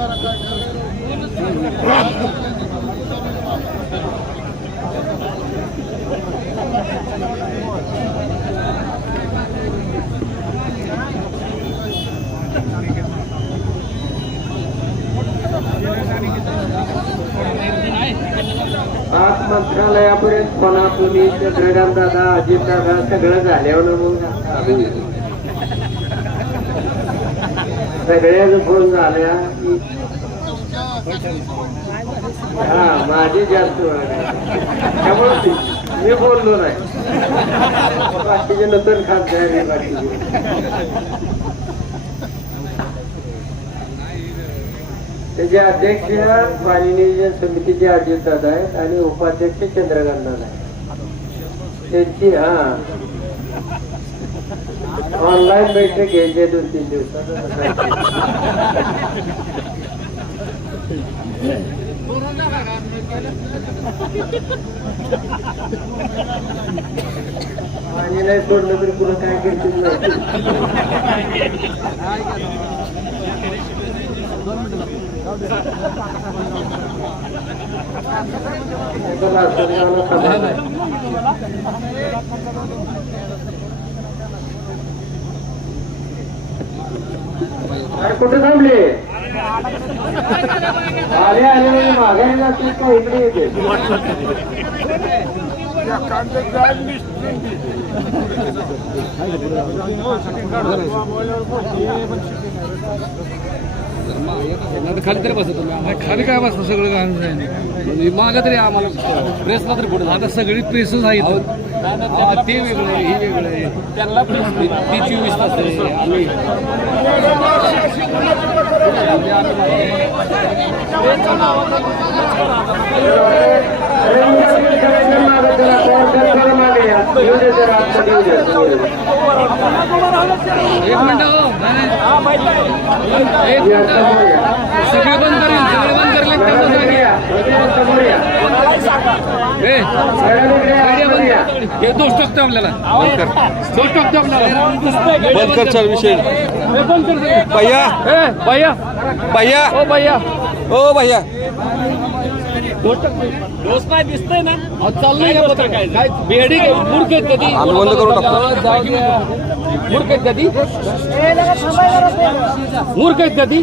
आज मंत्रालयापर्यंत कोणा तुम्ही चंद्रकांत दादा अजित दादा सगळं झाल्यावर मग आम्ही सगळ्याच फोन झाल्या हा माझी जास्त त्यामुळे मी बोललो नाही. बाकीचे नंतर खात जाईल बाकीचे. त्याचे अध्यक्ष पाणी नियोजन समितीचे अजित दादा आहेत आणि उपाध्यक्ष चंद्रकांत दादा आहेत. त्यांची हा. ऑनलाईन बैठक घ्यायचे दोन तीन दिवसात. पाणी नाही सोडलं तरी पुढं काय करतील नाही अरे कुठे थांबले? आले आले म्हणजे माघारी जातील का इकडे येते. खाली तरी बसतो तुम्ही. खाली काय बसतो? सगळं गाणं मागं तरी आम्हाला प्रेसला तरी पुढे आता सगळी प्रेसच आहे. ते वेगळं आहे हे वेगळं आहे. त्यांना ती चोवीस तास आहे. आम्ही मिनिट हो नाही, नाही. एक मिनिट सगळे बंद करेल सगळे बंद करेल गाड्या बंद कर. हे दोष टाकतो आपल्याला. बंद कर. दोष टाकतो आपल्याला. बंद कर चार विषय. हे सगळे. भैया. भैया. भैया. ओ भैया. ओ भैया. डोस काय दिसतंय ना? चाललंय काय काय मूर्ख आहेत कधी? आम्ही बंद करून टाकतो. जाऊ द्या. मूर्ख आहेत कधी? मूर्ख आहेत कधी?